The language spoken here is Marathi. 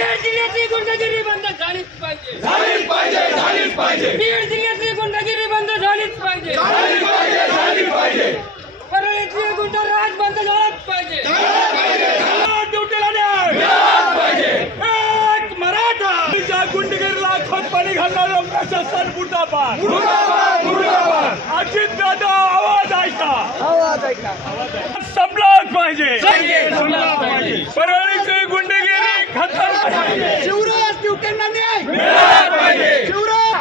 गुंडगिरी बंद झालीच पाहिजे. झालीच पाहिजे झालीच पाहिजे. बीड जिल्ह्यातली गुंडगिरी बंद झालीच पाहिजे. झालीच पाहिजे झालीच पाहिजे. परळीतली गुंडराज बंद झालाच पाहिजे. ड्युटीला न्याय. मिळालाच पाहिजे. एक मराठा. गुंडगिरीला खत पाणी घालणारं प्रशासन मुर्दाबाद. मुर्दाबाद मुर्दाबाद. अजित दादा आवाज ऐका. संपलाच पाहिजे. परळीची गुंडगिरी शिवराज ड्युटीला न्याय. शिवराज